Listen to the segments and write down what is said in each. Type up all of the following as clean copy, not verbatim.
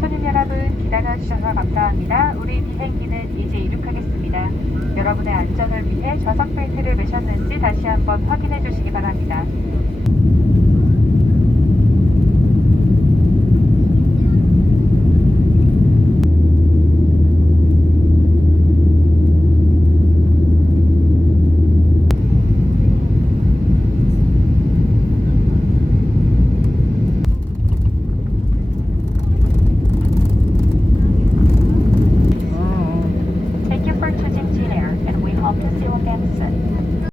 손님 여러분, 기다려주셔서 감사합니다. 우리 비행기는 이제 이륙하겠습니다. 여러분의 안전을 위해 좌석 벨트를 매셨는지 다시 한번 확인해 주시기 바랍니다. Thank you for choosing Jin Air, and we hope to see you again soon.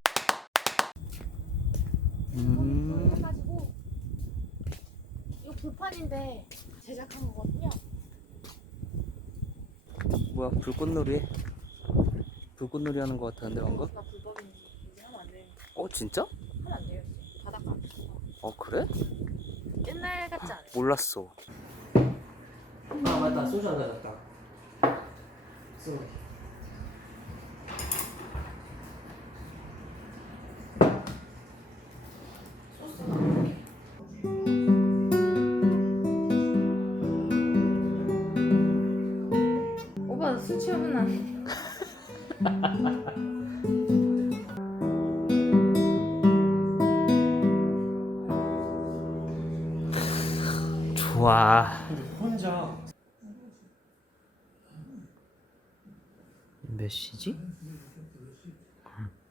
해가지고 이거 불판인데 제작한 거거든요. 뭐야, 불꽃놀이? 불꽃놀이 하는 거 같았는데 방금? 나 불법인지 이제 하면 안 돼. 진짜? 하면 안 돼요. 이제 바닷가. 그래? 옛날 같지 않아요? 몰랐어. 맞다, 소주 안 가졌다. 소주. 오빠 술 취하면 안 좋아. 혼자 몇 시지?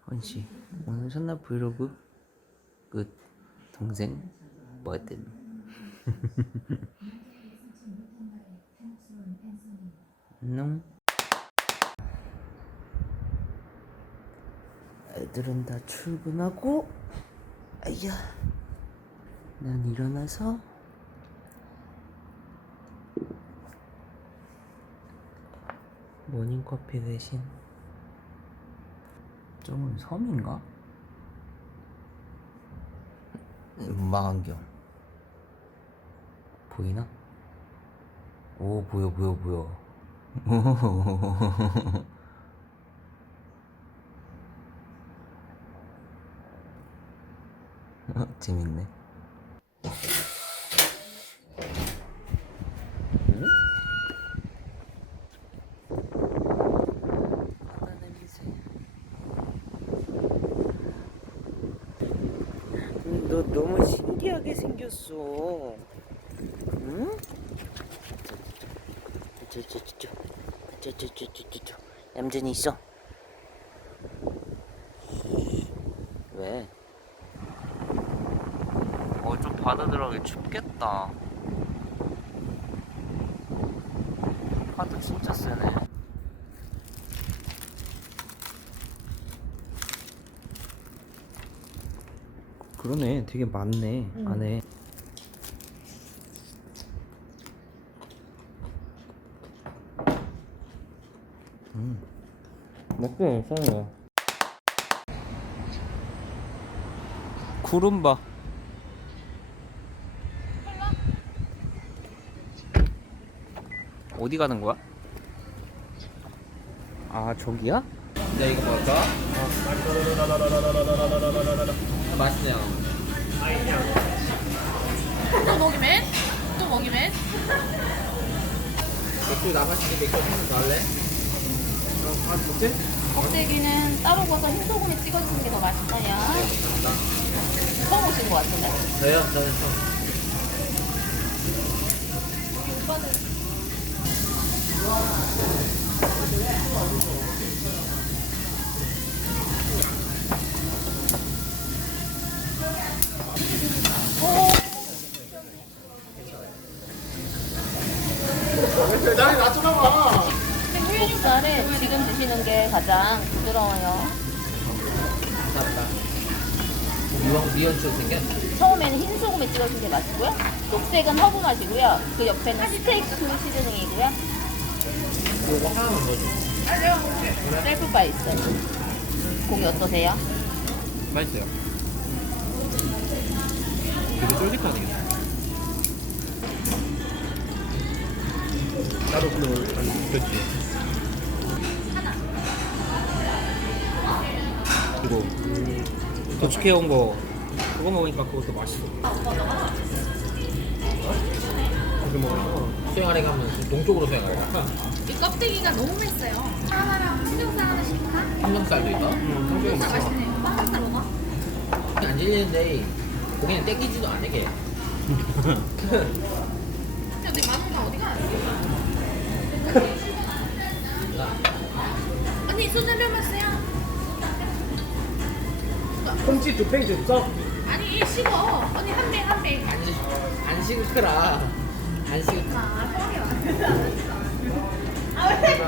1시. 오늘 첫날 브이로그 끝. 동생 뭐든. 안녕. 애들은 다 출근하고, 아야, 난 일어나서 모닝커피 대신 저건 섬인가? 망원경 보이나? 오, 보여. 재밌네. 응? 바다 냄새. 너 너무 신기하게 생겼어. 응? 저 얌전히 있어. 왜? 좀 바다 들어가기 춥겠다. 파도 진짜 세네. 그러네, 되게 많네. 안에. 몇개 있어요. 구름 봐. 어디 가는 거야? 저기야? 이제 이거 먹을까? 맛있네요. 또 먹이맨? 또 먹이맨? 맥주 나가시게 맥주 한잔 더 할래? 어때? 껍데기는 따로 구워서 흰소금에 찍어주는 게 더 맛있어요. 처음 오신 것 같은데? 저요? 저는 좀 대단히 낮춰놔봐. 목살은 지금 드시는 게 가장 부드러워요. 맞다. 미연초 생겨? 처음에는 흰 소금에 찍어준 게 맛있고요. 녹색은 허브 맛이고요. 그 옆에는 스테이크 시즈닝이고요. 요거 하나만 넣어줘. 셀프바 있어요. 고기 어떠세요? 맛있어요. 되게 쫄깃하네. 나도 근데 오늘 느꼈지. 이거 도축해온 거 그거 먹으니까 그것도 맛있어. 이거 먹어. 수영하래 가면 동쪽으로 수영하래. 이 껍데기가 너무 맵어요. 하나랑 삼겹살 하나 시킬까? 삼겹살도 있어? 삼겹살 맛있네요. 빵살 먹어? 안 질리는데 고기는 땡기지도 않아 게. 근데 내 마누라 어디 가? 언니 소주 한 병만 쓰요. 콩치 두 팽이 줬어? 아니 식어. 언니 한 병 한 병. 안 식으라. 안 식으라. 아 왜?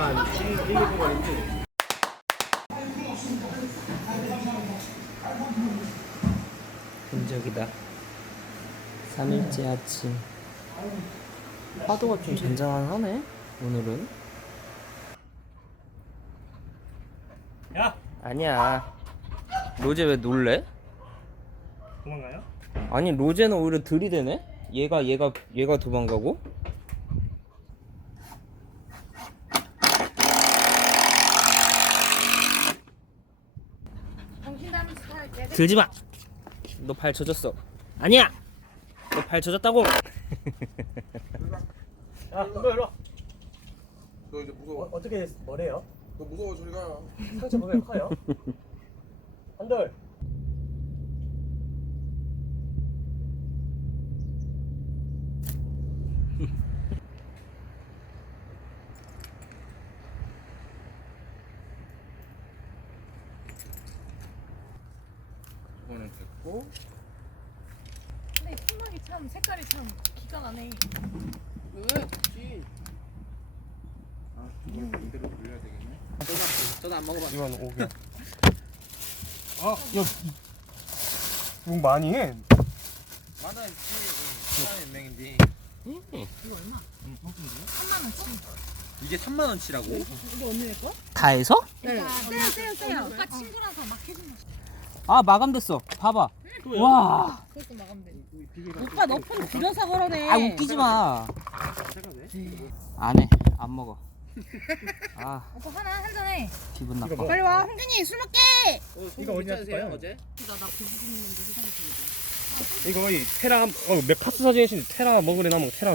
흔적이다. 3일째 아침. 파도가 좀 잔잔하네 오늘은. 야! 아니야. 로제 왜 놀래? 도망가요? 아니 로제는 오히려 들이대네. 얘가 도망가고. 정신 담은 스타일 때. 들지 마. 너 발 젖었어. 아니야. 너 발 젖었다고. 야, 너 일로 와. 너 이제 무서워. 어떻게 뭐래요? 너 무서워 저리 가. 상처 보면 커요? 한돌. 이거는 됐고. 근데 풍막이 참 색깔이 참 기가 나네. 왜? 굳이. 아, 이걸 이대로 돌려야 되겠네. 저도 안 먹어봤어. 이건 5개. 아, 야. 뭐 많이 해. 많아 있지. 사람 몇 명인데. 이거 얼마? 3만 원치. 이게 3만 원치라고? 이게 언니네 거? 다 해서? 네. 세요. 오빠 친구라서 막 해준 거. 아 마감됐어. 봐봐. 와. 그것도 마감돼. 오빠 너 폰 들여서 그러네. 아 웃기지 마. 안 해. 안 먹어. 아 오빠 하나 한잔 해. 기분 나빠. 빨리 와, 홍준이 술 먹게. 이거 어디 놨을까요? 어제? 나 고기 굽는데 세상에 좋은데. 이거 이 테라 맥파스 사진이신 테라 먹으래 나면 테라.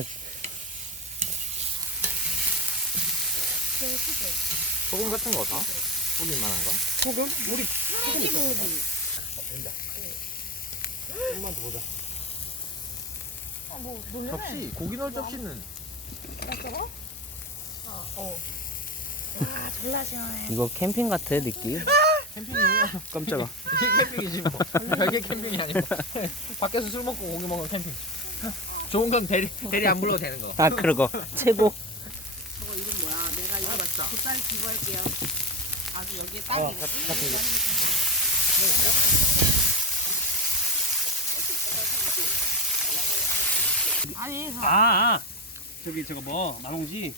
소금 같은 거 사? 뿌릴 만한 거? 소금? 우리 소고기 부기. 좀만 더 보자. 뭐 놀려네. 접시. 고기 넣을 접시는. 저거? 아 졸라 시원해. 이거 캠핑 같아 느낌. 캠핑이에요. 깜짝아. 이게 캠핑이지 뭐. 별게 캠핑이 아니고. 밖에서 술 먹고 고기 먹으면 캠핑. 좋은 건 대리 안 불러도 되는 거. 아 그러고 최고. 저거 이름 뭐야? 내가 이거 맞다. 돗자리 기부할게요. 아주 여기에 어, 딱이네. 같은 거. 아니, 저기 저거 뭐 만홍지.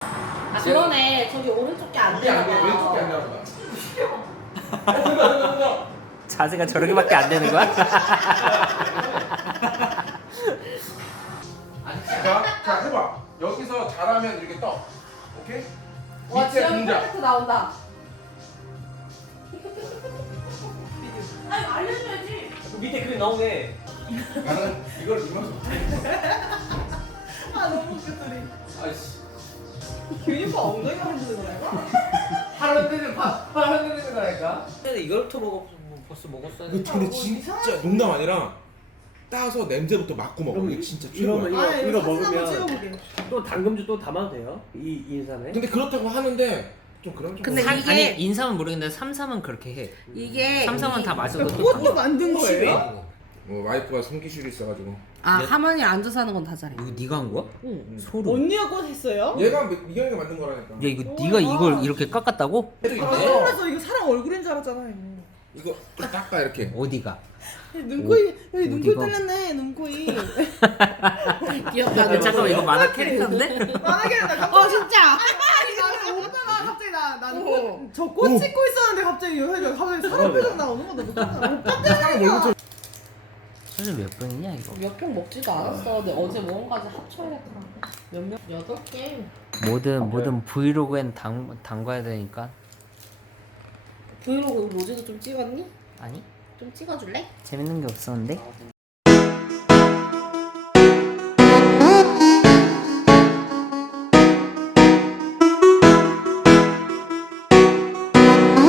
아 그러네. 저기 오른쪽 게 안 되나 봐. 왼쪽이 안 나온다. 자세가 저렇게밖에 안 되는 거야? 자 해봐. 여기서 잘하면 이렇게 떠. 오케이? 와, 밑에 지영이 동작. 콘텐츠 나온다. 아니 알려줘야지. 밑에 그림 나오네. 나는 이걸 이만큼. 아 너무 웃겨 소리. 아이씨. 교육과 엉덩이가 흔드는 거야? 팔 흔드는 거라니까. 근데 이걸부터 벌써 먹었어야 돼. 근데 진짜 농담 아니라 따서 냄새부터 맡고 먹어. 이게 진짜 최고야. 이거 사진 한번 먹으면 찍어보게. 또 당금주 또 담아도 돼요? 이 인삼에? 근데 그렇다고 하는데 좀 그런 좀. 근데 그런- 이게- 아니 인삼은 모르겠는데 삼삼은 그렇게 해. 이게 삼삼은 다 마셔도 또 꽃도 당겨. 만든 거예요? 와이프가 손기술이 있어가지고. 아 하모니 앉아서 하는 건 다 잘해. 이거 네가 한 거야? 응. 소름. 언니가 꽃 했어요? 얘가 미경이가 만든 거라니까. 야 이거 네가 이걸 이렇게 깎았다고? 서울에서 이거 사람 얼굴인 줄 알았잖아요. 이거 좀 닦아 이렇게. 어디가? 눈코입 여기 눈코입 어디가? 뚫렸네 눈코입. 야, 잠깐만 이거 만화 캐릭터인데? 만하게 나 진짜. 아니 나는 오다가 갑자기 나는 저꽃 찍고 있었는데 갑자기 여기서 갑자기 사람 표정 나오는 거나 못 봤잖아. 오빠 때문에. 소주 몇 병이냐 이거? 몇 병 먹지도 않았어. 근데 어제 먹은 거까지 합쳐야겠더라. 몇 명? 8개. 모든 브이로그엔 담가야 되니까. 브이로그 로제도 좀 찍었니? 아니 좀 찍어줄래? 재밌는 게 없었는데.